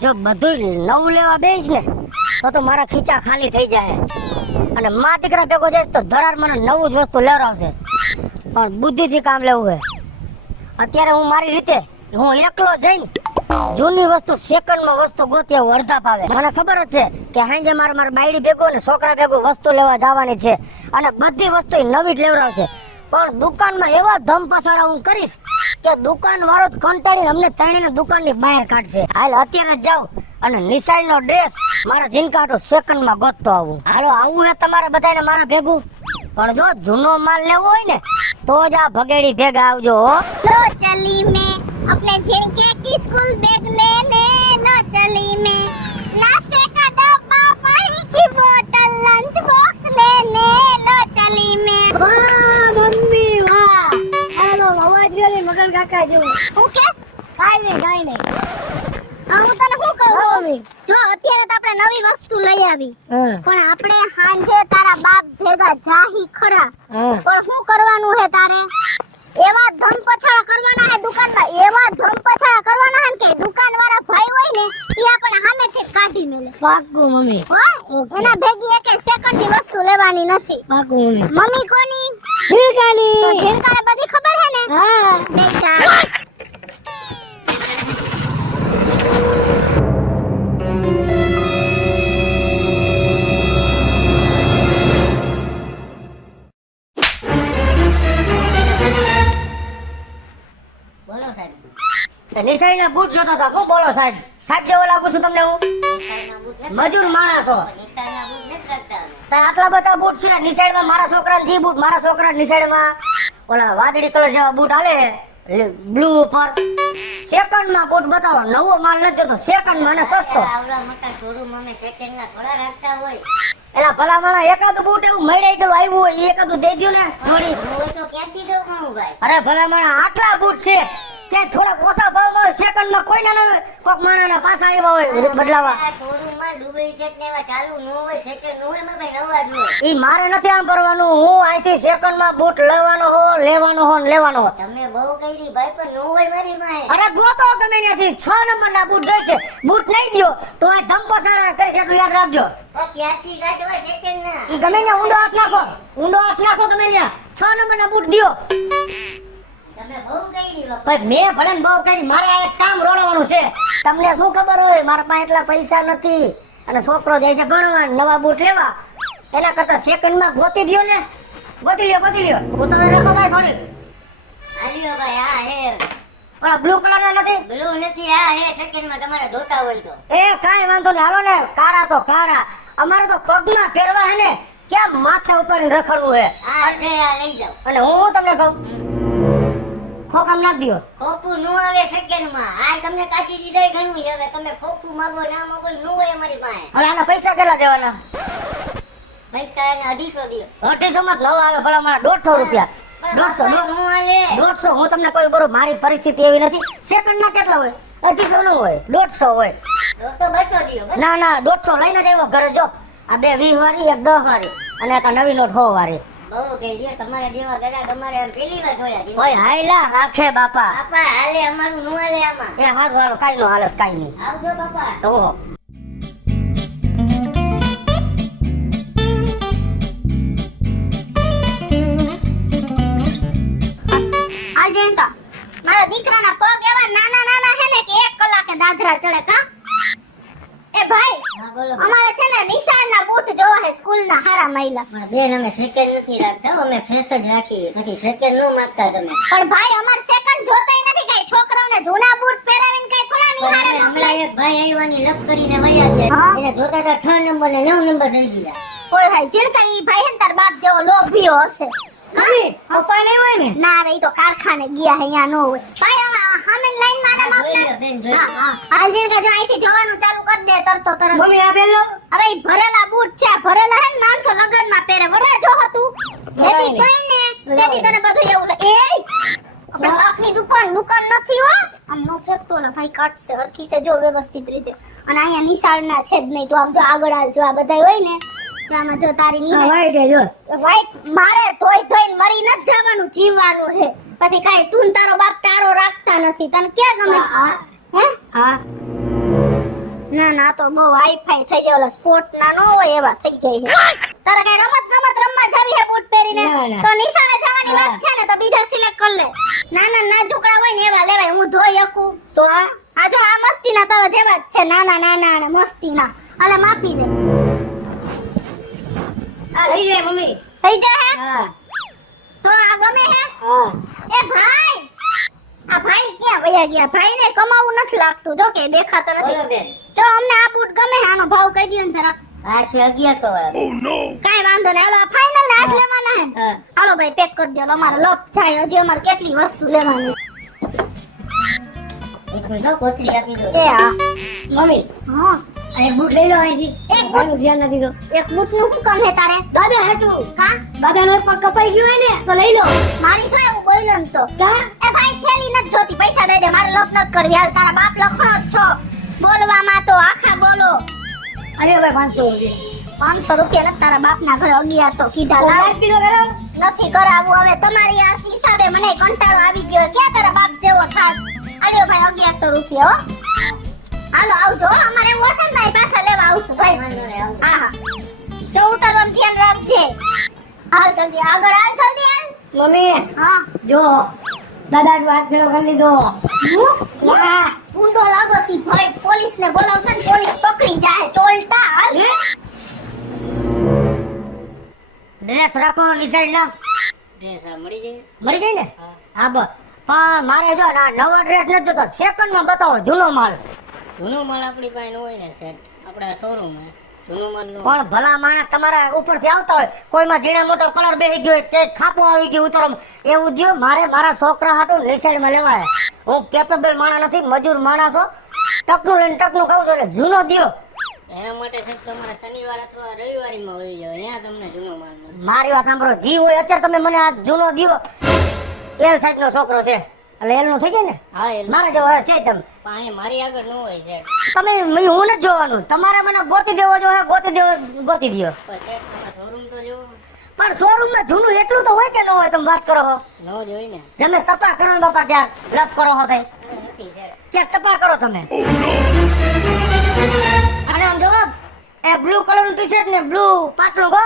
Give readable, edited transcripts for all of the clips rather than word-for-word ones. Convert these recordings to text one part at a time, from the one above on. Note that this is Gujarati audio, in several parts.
જો બધું નવું લેવા બેસ ને તો મારા ખીચા ખાલી થઈ જાય અને માં દીકરા ભેગો જઈશ તો ધરાર મને નવું જ વસ્તુ લેવડાવશે પણ બુદ્ધિથી કામ લેવું હે અત્યારે હું મારી રીતે હું એકલો જઈને જૂની વસ્તુ સેકન્ડમાં વસ્તુ ગોતી અડધા ભાવે મને ખબર જ છે કે હાંજે મારા બાયડી ભેગો ને છોકરા ભેગો વસ્તુ લેવા જવાની છે અને બધી વસ્તુ નવી જ લેવડાવશે પણ દુકાનમાં એવા ધમ પસાડા હું કરીશ કે દુકાન વાળો જ કંટાળીને અમને ત્રણેયને દુકાનની બહાર કાઢશે હાલ અત્યારે જ જાઉં અને નિશાળનો ડ્રેસ મારા જીનકાટો સેકન્ડમાં ગોતતો આવું હાલો આવું હે તમારે બધાને મારા ભેગું પણ જો જૂનો માલ લેવો હોય ને તો જ આ ભગેડી ભેગા આવજો હો लो चली मैं अपने झिनके की स्कूल बैग लेने लो चली मैं नाश्ते का डब्बा पानी की बोतल लंच बॉक्स लेने लो चली मैं વાહ મમ્મી વાહ હાલો અવાજ ગયો મગલ કાકા જેવો હું કેસ કાઈ નહીં હું તને શું કહું જો અત્યારે તો આપણે નવી વસ્તુ લઈ આવી પણ આપણે સાંજે તારા બાપ ભેગા જાહી ખરા પણ શું કરવાનું હે તારે એવા ધમ પછાડા કરવાના હે દુકાનમાં એવા ધમ પછાડા કરવાના હે કે દુકાનવાળા ભાઈ હોય ને ઈ આપણે સામેથી કાઢી મેલે પાક્કું મમ્મી એના ભેગી એક સેકન્ડની વસ્તુ લેવાની નથી પાક્કું મમ્મી મમ્મી કોની ઢીલકાની તો ઢીલકાને બધી ખબર હે ને હા બેટા બોલો સાહેબ નિશાળના બૂટ જોતા હતા હું બોલો સાહેબ સાહેબ જેવો લાગુ છું તમને હું મજૂર માણસ છો આટલા બધા બૂટ છે નિશાળમાં મારા છોકરાને જે બૂટ મારા છોકરા નિશાળમાં ઓલા વાદળી કલર જેવા બૂટ આલે બ્લુ ઉપર સેકન્ડમાં બૂટ બતાવો નવો માલ નથી જોતો સેકન્ડમાં અને સસ્તો આવડા મોટા શોરૂમ અમે સેકન્ડના થોડા રાખતા હોય એલા ભલા માણા એકાદું બૂટ એવું મળે ગયેલું આવ્યું હોય એ એકાદું દઈ દો ને થોડી હોય તો ક્યાંથી દઉં ઘણું ભાઈ અરે ભલા માણા આટલા બૂટ છે ક્યાંય થોડા ઓછા ભાવમાં સેકન્ડમાં કોઈ ના કોક માણાના પાછા આવ્યા હોય બદલાવા આ શોરૂમમાં દુબઈ જેટ ને એવા ચાલુ ન હોય સેકન્ડ ન હોય એમાં ભાઈ નવા જ હોય ઈ મારે નથી આમ કરવાનું હું અહીંથી સેકન્ડમાં બૂટ લેવાનો હો ને લેવાનો હો તમે બહુ કરી ભાઈ પણ ન હોય મારી માં અરે ગોતો ગમે ત્યાંથી 6 નંબરના બૂટ જોઈશે બૂટ નહીં દ્યો તો આ ધમકો સાડા કરશે તો યાદ રાખજો ક્યાંથી કાઢવા સેકન્ડ ના ઈ ગમે ત્યાં ઊંડો હાથ નાખો ગમે ત્યાં 6 નંબરના બૂટ દ્યો તમે બહુ કરી બાપા ભાઈ મેં ભલે ને બહુ કરી મારે આ એક કામ રોડવાનું છે તમને શું ખબર હોય મારા પાસે એટલા પૈસા નથી અને છોકરો જાય છે ભણવા નવા બૂટ લેવા એના કરતા સેકન્ડમાં ગોતી દ્યો ને ગોતી લ્યો ઉતાવળ રાખો ભાઈ થોડી હાલ્યો ભાઈ આ હે ઓલા બ્લુ કલરના નથી બ્લુ નથી આ હે સેકન્ડમાં તમારે જોતા હોય તો એ કાઈ વાંધો નહીં હાલો ને કાળા તો કાળા અમારે તો પગમાં પહેરવા હે ને કેમ માથા ઉપર રખડવું હે આ છે આ લઈ જાઓ અને હું તમને કહું ખોખામ નાખ દ્યો ખોખું નું આવે સેકન્ડમાં આ તમને કાઢી દીધા ઘણું જ હવે તમે ખોખું માગો ના માગો નું હોય અમારી પાસે હવે આના પૈસા કેટલા દેવાના પૈસા એને 250 દિયો 250 માં નવા આવે ભલા મારા 150 રૂપિયા 150 નું આવે 150 હું તમને કોઈ બરોબર મારી પરિસ્થિતિ એવી નથી સેકન્ડ ના કેટલા હોય 250 નું હોય 150 હોય તો 200 દિયો બસ ના 150 લઈને જ આવ્યો ઘરે જો આ બે 20 વાળી એક 10 વાળી અને એક નવી નોટ 6 વાળી બહુ કહી લ્યો તમારા જેવા ગલા તમારે આમ પહેલી વાર જોયા ઓય હાયલા રાખે બાપા બાપા હાલે અમારું નું હાલે આમાં એ હારું કાઈ નો હાલત કાઈ નહીં આવજો બાપા ઓહો આજે તો મારા દીકરાના પગ એવા નાના હે ને કે 1 કલાકે દાદરા ચડે કા એ ભાઈ હા બોલો અમારે છે ને નિશાળના બૂટ જોવા હે સ્કૂલના હારા મહિલા પણ બેન અમે સેકન્ડ નથી રાખતા હો, અમે ફ્રેશ જ રાખીએ પછી સેકન્ડ નો માંગતા તમે પણ ભાઈ અમાર સેકન્ડ જોતાય નથી કઈ છોકરાઓને જૂના બૂટ પહેરાવીને કઈ થોડા નિહારે હમણાં એક ભાઈ આવ્યાની લપ કરીને વયા ગયા હા. એને જોતા હતા 6 નંબર ને 9 નંબર દઈ દીધા કોઈ ભાઈ ચીડતા ઈ ભાઈ હે ને તાર બાપ જેવો લોભીઓ હશે પપ્પા નહીં હોય ને ના રે ઈ તો કારખાને ગયા હે અહીંયા નો હોય ભાઈ આમાં હામે લાઈન મારા બાપ જોઈ લો બેન જોઈ લો. હાલ જીણકા જો અહીંથી જવાનું ચાલુ કરી દે તરતો તરત મમ્મી આ પેલો હવે ઈ ભરેલા બૂટ છે આ ભરેલા હે ને માણસો લગનમાં પહેરે વડા જો હતું જેથી કોઈ ને તેથી તને બધું એવું એ આપણે બાપની દુકાન નથી હો આમ નો ફેંકતો ને ભાઈ કાટશે હરખી રીતે જો વ્યવસ્થિત રીતે અને અહીંયા નિશાળના છે જ નહીં તો આમ જો આગળ હાલ જો આ બધાય હોય ને તો આમાં જો તારી નિહાળ વાઈટ જો વાઈટ મારે ધોઈ મરી ન જવાનું જીવવાનું હે પછી કાઈ તું ને તારો બાપ તારો રાખતા નથી તને ક્યાં ગમે હે હા ના ના, તો બહુ વાઈફાઈ થઈ જાય, ઓલા સ્પોર્ટ ના નો હોય એવા થઈ જાય છે. તારે કઈ રમત રમવા જાવી હે બૂટ પહેરીને? ના, ના. તો નિશાળે જવાની વાત છે ને, તો બીજા સિલેક્ટ કર લે. નાના નાજુકડા હોય ને એવા લેવાય, હું ધોઈ શકું. તો આ આ જો આ મસ્તીના તારા જેવા જ છે, નાના નાના અને મસ્તીના. આલે માપી દે. આ લઈ જાય મમ્મી. થઈ જા હે? હા તો આ ગમે હે? હા. એ ભાઈ, આ ભાઈ ક્યાં વયા ગયા? ભાઈને કમાવું નથી લાગતું, જો કે દેખાતા બોલો નથી. બેન. જો અમને આ બૂટ ગમે હે, આનો ભાવ કહી દ્યો ને જરા. આ છે 1100 વાળા. કાઈ વાંધો નહીં, હાલો ફાઇનલ ને આજ લેવાના હે. હા. હાલો ભાઈ પેક કરી દો, અમારો લોપ જાય, હજી અમારે કેટલી વસ્તુ લેવાની. એક મિનિટ હો, કોથળી આપી દો. એ હા મમ્મી હા, આ એક બૂટ લઈ લો અહીંથી. એક ભાઈનું ધ્યાન નથી તો. એક બૂટ નું શું કામ હે તારે? દાદા હેઠું કા દાદાનો એક પગ કપાઈ ગયો હોય ને તો લઈ લો. મારી શું એવું બોલ્યો ને તો? કા એ ભાઈ થેલી નથી જોતી, પૈસા દઈ દે, મારે લોપ નથી કરવી. હાલ તારા બાપ લખણો જ છો, બોલવામાં તો આખા બોલો. અરે ભાઈ 500 રૂપિયા 500 રૂપિયા નથી, તારા બાપના ઘરે 1100 કીધા. તો લાવ. લાઈટ પીધો કરો. નથી કરાવવું હવે, તમારી આ હિસાબે મને કંટાળો આવી ગયો. ક્યાં તારા બાપ જેવો થાત? આલ્યો ભાઈ 1100 રૂપિયા હો. હાલો આવજો હો, અમારે એવું હશે ને તારી પાછા લેવા આવશું ભાઈ. વાંધો નહીં, આવો. હા હા, જો ઉતારવાનું ધ્યાન રાખજે. હાલ જલ્દી આગળ, હાલ જલ્દી હાલ. મમ્મી હા જો દાદા વાત ફેરો કરી લીધો. હા, ઊંડો લાગો સી ભાઈ, પોલીસ ને બોલાવશે ને પોલીસ પકડી જાય. ચોલટા હાલ. ડ્રેસ રાખો ડિસાઈડ ના ડ્રેસ આ મળી જાય. મળી ગઈ ને. હા. હા બસ પણ મારે જો ના નવો ડ્રેસ નથી જોતો, સેકન્ડ માં બતાવો જૂનો માલ. જૂનો માલ આપણી પાસે ન હોય ને સેટ, આપણા શોરૂમ હે. જૂનો માલ નો પણ ભલા માણસ તમારા ઉપરથી આવતા હોય, કોઈમાં ઝીણા મોટો કલર બેસી ગયો હોય, કે ખાપો આવી ગયો ઉતરમ, એવું દ્યો. મારે મારા છોકરા હાટું ડિસાઈડ માં લેવાય. હું કેપેબલ માણસ નથી, મજૂર માણસ હો. ટકનું લઈને ટકનું ખાઉં છું, એટલે જૂનો દ્યો. એના માટે સાહેબ તમારે શનિવાર અથવા રવિવારીમાં હોય જાય, અહીંયા તમને જૂનો માલ મળશે. મારી વાત સાંભળો, જી હોય અત્યારે તમે મને આ જૂનો દ્યો. એલ સાઈડ નો છોકરો છે એટલે એલ નું થઈ જાય ને. હા એ મારા જેવો છે તમે. પણ અહીંયા મારી આગળ ન હોય સેટ. તમે હું નથી જોવાનું, તમારે મને ગોતી દેવો જોઈએ, ગોતી દો. પણ સેટ તમારા શોરૂમ તો જો પણ શોરૂમ માં જૂનું એટલું તો હોય કે ન હોય? તમે વાત કરો છો. ન જ હોય ને. તમે તપાસ કરો ને બાપા, ક્યાંક લપ કરો છો કઈ, નથી સેટ. ક્યાંક તપાસ કરો તમે. અને આમ જો એ બ્લુ કલર નું ટી શર્ટ ને બ્લુ પાટલું ગો.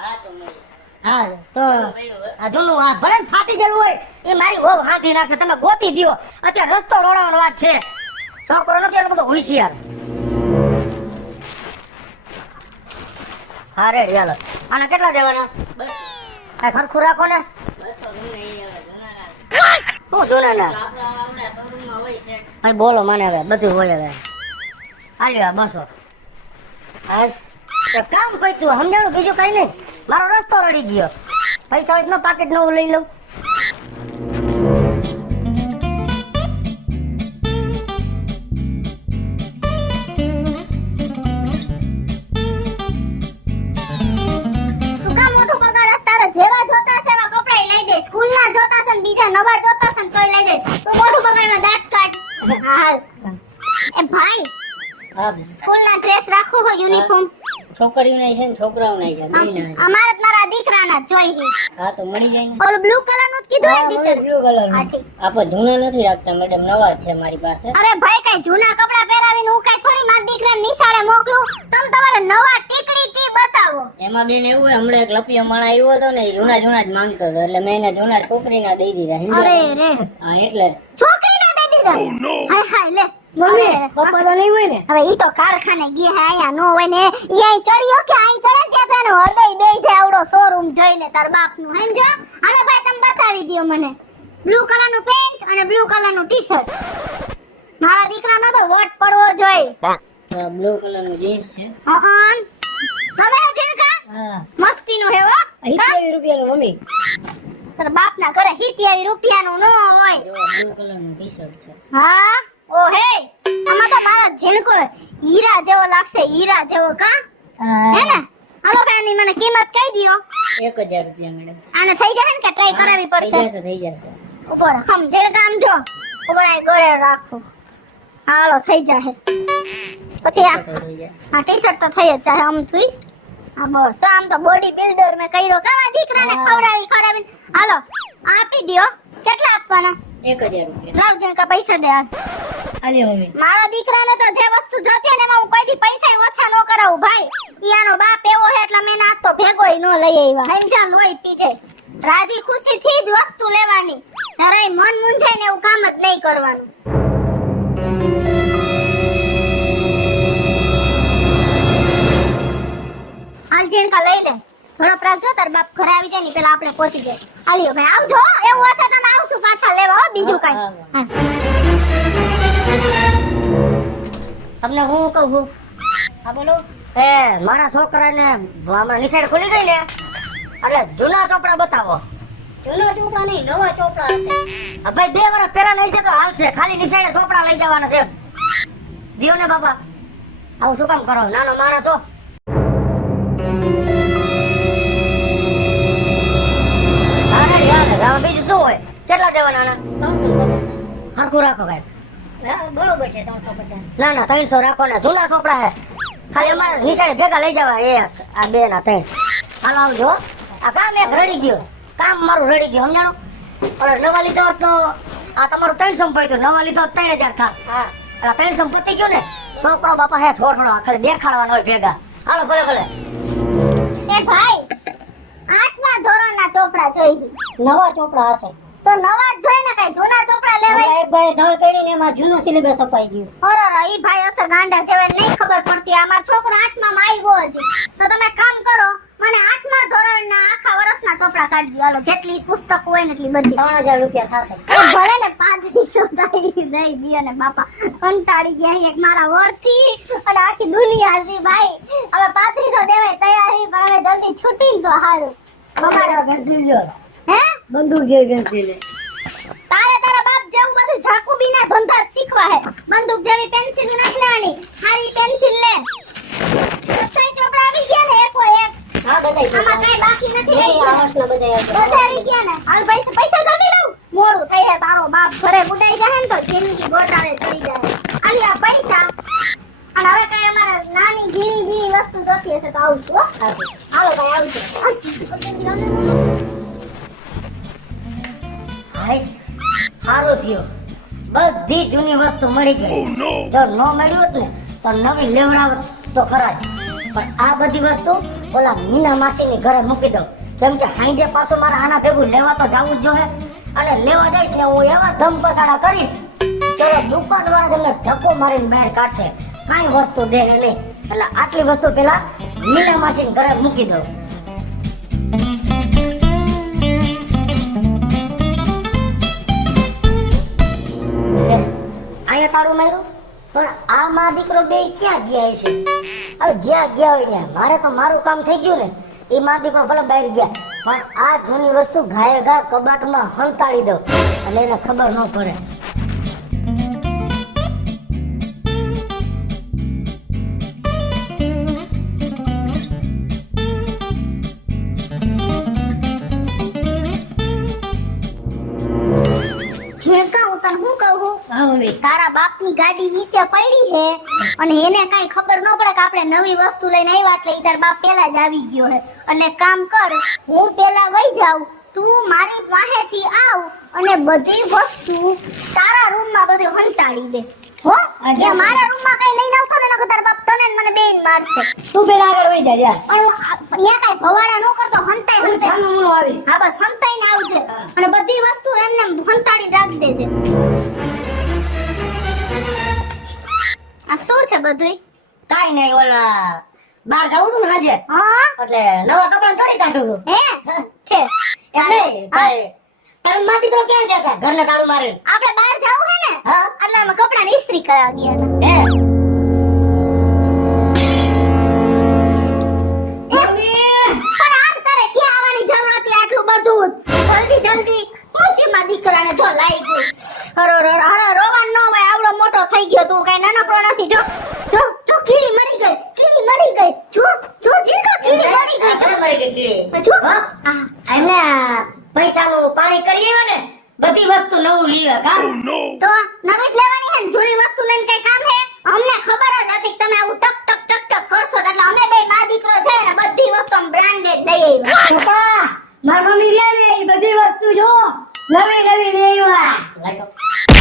હા તો મળી હા તો મળ્યું હે. આ જૂનું આ ભલે ને ફાટી ગયેલું હોય એ મારી વહુ હાથી નાખશે, તમે ગોતી દ્યો. અત્યારે રસ્તો રોડાવાનો વાત છે, છોકરો નથી એટલો બધો હોશિયાર. હા રેડી હાલો. આના કેટલા દેવાના? બસ આ ખરખું રાખો ને. 200 ગમે ઈ આવે જૂના ના. હું જોને ના આપણા શોરૂમમાં હોય સેટ. ભાઈ બોલો મને હવે બધું હોય હવે. હાલ્યો આ 200. બસ એક કામ પૈતું સમજાણું, બીજું કઈ નહીં. મારો રસ્તો રડી ગયો. પૈસા હોય તો પાકેટ નવું લઈ લઉં. તું કામ મોઢું બગાડસ? તારે જેવા જોતા હશે એવા કપડાય લઈ દે. સ્કૂલના જોતા હશે ને બીજા નવા જોતા હશે ને તોય લઈ દે. તું મોઢું બગાડમાં દાંત કાઢ. હા હાલ. એ ભાઈ, હા સ્કૂલના ડ્રેસ રાખવું હોય યુનિફોર્મ? છોકરીઓના છે ને છોકરાઓના છે બેયના છે. અમારે જ મારા દીકરાના જ જોઈએ. હા તો મળી જાય ને. ઓલું બ્લુ કલરનું જ કીધું એમ ટીચર. બ્લુ કલર હા ઠીક. આપણે જૂના નથી રાખતા મેડમ, નવા જ છે મારી પાસે. અરે ભાઈ, કઈ જૂના કપડા પહેરાવીને હું કઈ થોડી મારા દીકરાને નિશાળે મોકલું. તમે તમારે નવા ટીકડી ટી બતાવો. એમાં બેન એવું હોય, હમણાં એક લપિયો માણા આવ્યો હતો ને, એ જૂના જૂના જ માંગતો હતો, એટલે મેં એને જૂના છોકરીના દઈ દીધા. અરે સમજ્યા? રે, હા એટલે છોકરીને દઈ દીધા. હાય હાય લે. મમ્મી પપ્પા તો નહીં હોય ને? હવે ઈ તો કારખાને ગયા હે, અહીંયા નો હોય ને. ઈ અહીં ચડ્યો કે અહીં ચડે ને ત્યાં તો એનો હૃદય બેય જાય આવડો શોરૂમ જોઈને તાર બાપનું. સમજો? હાલો ભાઈ તમે બતાવી દ્યો મને. બ્લુ કલરનું પેન્ટ અને બ્લુ કલરનું ટી-શર્ટ. મારા દીકરાનો તો વોટ પડવો જોઈએ. બ્લુ કલરનું જીન્સ છે. હહન. તમે જીણકા હા મસ્તીનું હે હો. 70 રૂપિયાનું મમ્મી. તાર બાપના ઘરે 70 રૂપિયાનું નો હોય. જો બ્લુ કલરનું ટી-શર્ટ છે. હા ઓ હે, આમાં તો મારા ઝીણકો હીરા જેવો લાગશે, હીરા જેવો. કા હે ને? હાલો ભાઈ મને કિંમત કહી દ્યો. 1000 રૂપિયા મેડમ. આને થઈ જશે ને કે ટ્રાય કરાવી પડશે? થઈ જશે. ઉપર હમ જેડ કામ જો ઉપર આ ગળે રાખો. હાલો થઈ જશે. પછી આ થઈ જાય. આ ટી-શર્ટ તો થઈ જ જાય આમ થઈ. આ બસ આમ તો બોડી બિલ્ડર મે કર્યો. કાવા દીકરાને ખવડાવી. હાલો આપી દ્યો. કેટલા આપવાના? 1000 રૂપિયા. લાવ જેન કા પૈસા દે. હાલ આલી મમ્મી મારા દીકરાને તો જે વસ્તુ જોતી ને એમાં હું કોઈ દી પૈસા ઓછા ન કરાવું ભાઈ. ઈયાનો બાપ એવો હે એટલે મેં આજ તો ભેગોય ન લઈ આવ્યા. સમજા લોહી પીજે. રાજી ખુશીથી જ વસ્તુ લેવાની. જરાય મન મૂંઝાય ને એવું કામ જ નહીં કરવાનું. હાલ જીણકા લઈ લે. થોડોક રાખજો તાર બાપ ઘરે આવી જાય ને પેલા આપણે પહોંચી જાય. આલિયો ભાઈ આવજો હો. એવું હશે તો અમે આવશું પાછા લેવા હો બીજું કાંઈ. હા. તમને હું કહું છું? હા બોલો. એ મારા છોકરાને હમણાં નિશાળ ખુલી ગઈ ને એટલે જૂના ચોપડા બતાવો. જૂના ચોપડા નહીં, નવા ચોપડા હશે. આ ભાઈ 2 વર્ષ પહેલા લઈ છે તો હાલશે. ખાલી નિશાળે ચોપડા લઈ જવાના છે. દિયો ને બાપા. આવું શું કામ કરો? નાનો માણસ છો. અરે યાર, આમાં બીજું શું હોય? કેટલા દેવાના આના? 350. હરખું રાખો ભાઈ. હા બરોબર છે 350. ના ના 300 રાખો ને. જૂના ચોપડા હે. ખાલી અમારે નિશાળે ભેગા લઈ જવા. 1 આ 2 ના 3. હાલો આવજો. આ કામ એક રડી ગયો. કામ મારું રડી ગયું સમજાણું. પણ નવા લીધો હોત તો આ તમારું 300 માં પડ્યું. નવા લીધો હોત 3000 થાત. હા એટલે 300 માં પતી ગયું ને. છોકરો બાપા હે થોડો ખાલી દેખાડવાનો હોય ભેગા. હાલો ભલે ભલે. એ ભાઈ 8મા ધોરણના ચોપડા જોઈ. નવા ચોપડા હશે. તો નવા જ જોઈ ને કઈ જૂના ચોપડા લેવાય. એક ભાઈ ધડ કરીને એમાં જૂનો સિલેબસ અપાઈ ગયો. ઓરો ઈ ભાઈ હશે ગાંડા જેવા નહીં ખબર પડતી. અમાર છોકરો 8મા માં આવ્યો હજી. તો તમે કામ કરો મને 8મા ધોરણના આખા વર્ષના ચોપડા કાઢી દો. હાલો જેટલી પુસ્તકો હોય ને એટલી બધી. 3000 રૂપિયા થશે. એ ભલે ને 3500 દઈ દઈ ને બાપા કંટાળી ગયા એક મારા વરથી અને આખી દુનિયા હતી ભાઈ. હવે 3500 દેવાય તૈયાર હી પણ હવે જલ્દી છૂટી ને તો હારું. અમારા ગંજી જો હે બંદૂક જે ગંજી લે. તારા બાપ જેવું બધું જાકુબીના ધંધા જ શીખવા હે. બંદૂક જેવી પેન્સિલ નથી લેવાની. હારી પેન્સિલ લે. સત્તાઈ ચોપડા આવી ગયા ને એકો એક. હા બધાય આમાં કાઈ બાકી નથી નહીં, રહી. આ વર્ષના બધાય બધા આવી ગયા ને. હાલ પૈસા જલ્દી લઉં. મોડું થઈ જાય. તારો બાપ ઘરે બુડાઈ જાય ને તો જિંદગી ગોટાળે ચડી જાય. આલી આ પૈસા. અને હવે કઈ અમારે નાની ઝીણી ભીણી વસ્તુ જોતી હશે તો આવું છું હો. હાલો ભાઈ આવજો. હાઈશ સારું થયું. બધી જૂની વસ્તુ મળી ગઈ. જો ન મળ્યું હોત ને તો નવી લેવડાવત તો ખરા જ. પણ આ બધી વસ્તુ ઓલા મીના માસીની ઘરે મૂકી દઉં. કેમ કે હાંજે પાછું મારે આના ભેગું લેવા તો જવું જ જોઈએ. અને લેવા જઈશ ને હું એવા ધમપસાડા કરીશ કે ઓલા દુકાનવાળા તમને ધક્કો મારીને બહાર કાઢશે. કાંઈ વસ્તુ દે નહીં. એટલે આટલી વસ્તુ પેલા મીના માસીની ઘરે મૂકી દઉં. અહીંયા તાળું માર્યું પણ આ માં દીકરો બે ક્યાં ગયા છે? હવે જ્યાં ગયા હોય ત્યાં મારે તો મારું કામ થઈ ગયું ને. એ માં દીકરો ભલે બહાર ગયા પણ આ જૂની વસ્તુ ઘાયે ઘા કબાટમાં હંતાડી દઉં એટલે એને ખબર ન પડે. ઝીણકા હું તને શું કહું? હા મમ્મી. તારા બાપની ગાડી નીચે પડી છે અને એને કઈ ખબર ન પડે કે આપણે નવી વસ્તુ લઈને આવ્યા એટલે ઈ તારા બાપ પેલા જ આવી ગયો છે. એટલે કામ કર હું પેલા વઈ જાઉં તું મારી પાસેથી આવ અને બધી વસ્તુ તારા રૂમમાં બધું હંતાડી દે હો. જે મારા રૂમમાં કઈ લઈને આવતો ને નકર તારા બાપ તને ને મને બેન મારશે. તું પેલા આગળ વઈ જા જા. પણ ત્યાં કઈ ભવાડા ન કરતો હંતાઈ હું હંતાઈ. જાનું હું આવીશ. હા બસ હંતાઈને આવજે અને બધી વસ્તુ એમને હંતાડી રાખી દેજે. આ શું છે બધું? કાંઈ નહીં ઓલા બહાર જવું તું ને આજે હા એટલે નવા કપડા થોડી કાઢું છું. હે છે એમ નહીં તારે માં દીકરો ક્યાં ગયા હતા ઘરને તાળું મારીને? આપણે બહાર જાવું હે ને હા એટલે અમે કપડાની ઇસ્ત્રી કરાવી ગયા હતા. હે પણ આમ તારે ક્યાં આવવાની જરૂર હતી આટલું બધું? જલ્દી જલ્દી ઊંચીમાં દીકરાને જો લાઈ ગઈ. અરે રોવાન ન હોય આવડો મોટો થઈ ગયો તું કઈ નાનકડો નથી. જો જો જો કીડી મરી ગઈ જો જો જીણકા કીડી મરી ગઈ જો. મરી ગઈ કીડી. જો હા? હા એમને પૈસાનું પાણી કરી આવ્યો ને બધી વસ્તુ નવું લીવે કા? તો નવી જ લેવાની હે ને જૂની વસ્તુ લઈને કઈ કામ હે? અમને ખબર જ હતી કે તમે આવું ટક ટક ટક ટક કરશો એટલે અમે બે માં દીકરો છે ને બધી વસ્તુ બ્રાન્ડેડ લઈ આવ્યા. પપ્પા મારી મમ્મી લે ને એ બધી વસ્તુ જો નવી નવી લઈ આવ્યા. લાઈ તો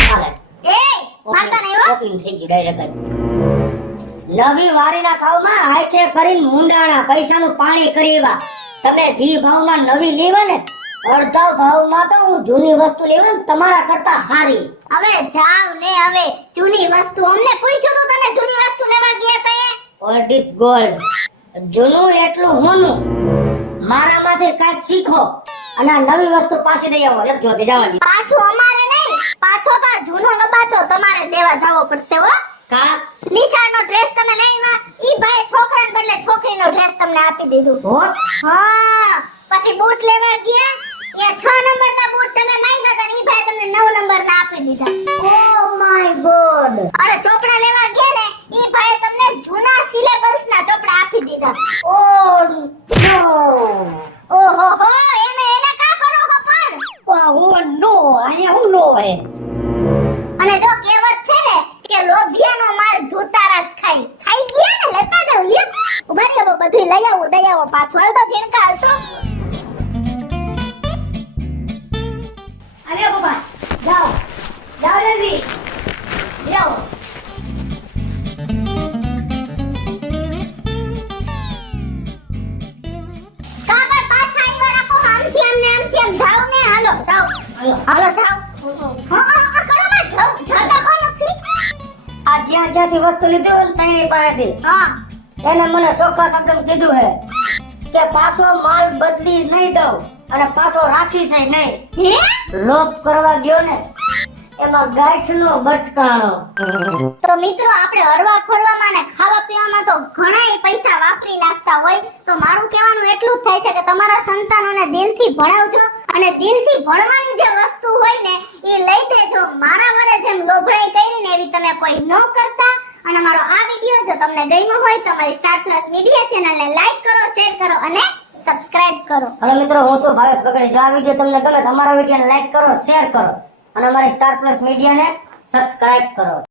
હાલે. એ મારતા નહીં હો. દીધી ડાયરેક્ટ નવી વારીના ખાવમાં હાથે કરીને મુંડાણા પૈસાનું પાણી કરીવા તમે જી ભાવમાં નવી લેવા ને અડધા ભાવમાં તો હું જૂની વસ્તુ લેવા ને તમારા કરતા હારી હવે જાવ ને હવે જૂની વસ્તુ અમને પૂછ્યું તો તમે જૂની વસ્તુ લેવા ગયા તા ઓલ્ડ ઇઝ ગોલ્ડ જૂનું એટલું હોનું મારામાંથી કાંઈક શીખો અને આ નવી વસ્તુ પાછી દઈ આવો લખજો તે જવા દી પાછું અમારે નહીં પાછો તો આ જૂનો લબાચો તમારે દેવા જવો પડશે હો કા નિશાળનો ડ્રેસ તમે લઈવા ઈ ભાઈ છોકરાને બદલે છોકરીનો ડ્રેસ તમને આપી દીધું હોટ હા પછી બૂટ લેવા ગયા એ 6 નંબરના બૂટ તમે માંગ્યા હતા ને ઈ ભાઈ તમને 9 નંબરના આપી દીધા ઓ માય ગોડ અરે ચોપડા લેવા ગયા ને ઈ ભાઈ તમને જૂના સિલેબસના ચોપડા આપી દીધા ઓ નો ઓહો હો એને કા કરો હો પણ ઓ નો આયા હું નો હે અને જો કહેવત છે ને કે લોભિયાનો માલ ધૂતારા જ ખાઈ ગયા ને લેતા જાવ લ્યો ઉભા રહ્યો બધું લઈ આવો દઈ આવો પાછું હાલ તો ઝીણકા હાલ તો અરે બાબા જાઓ જાઓ જલ્દી જાઓ કા પર પાછા આવ્યા રાખો આમથી આમ જાવ ને હાલો જાવ હાલો જાવ હા કરો માં જાવ જાતા કોણ નથી આ જ્યાંથી વસ્તુ લીધી હોય ને તેની પાસેથી હા એને મને ચોખ્ખા શબ્દમાં કીધું હે કે પાછો માલ બદલી નહીં દઉં અને પાછો રાખીશ નહીં હે લોભ કરવા ગયો ને એમાં ગાંઠનો બટકાણો તો મિત્રો આપણે હરવા ફરવામાં ને ખાવા પીવામાં તો ઘણાય પૈસા વાપરી નાખતા હોય તો મારું કહેવાનું એટલું જ થાય છે કે તમારા સંતાનોને દિલથી ભણાવજો અને દિલથી ભણવાની જે વસ્તુ હોય ને એ લઈ દેજો મારા વરે જેમ લોભડાઈ કરી ને એવી તમે કોઈ ન કરતા અને મારો આ વિડિયો જો તમને ગમ્યો હોય તો મારી સ્ટાર પ્લસ મીડિયા ચેનલને લાઈક કરો શેર કરો અને સબસ્ક્રાઇબ કરો હવે મિત્રો હું છું ભાવેશ બગડી જો આ વિડીયો તમને ગમે તો અમારા વિડીયોને લાઈક કરો શેર કરો અને અમારી સ્ટાર પ્લસ મીડિયાને સબસ્ક્રાઇબ કરો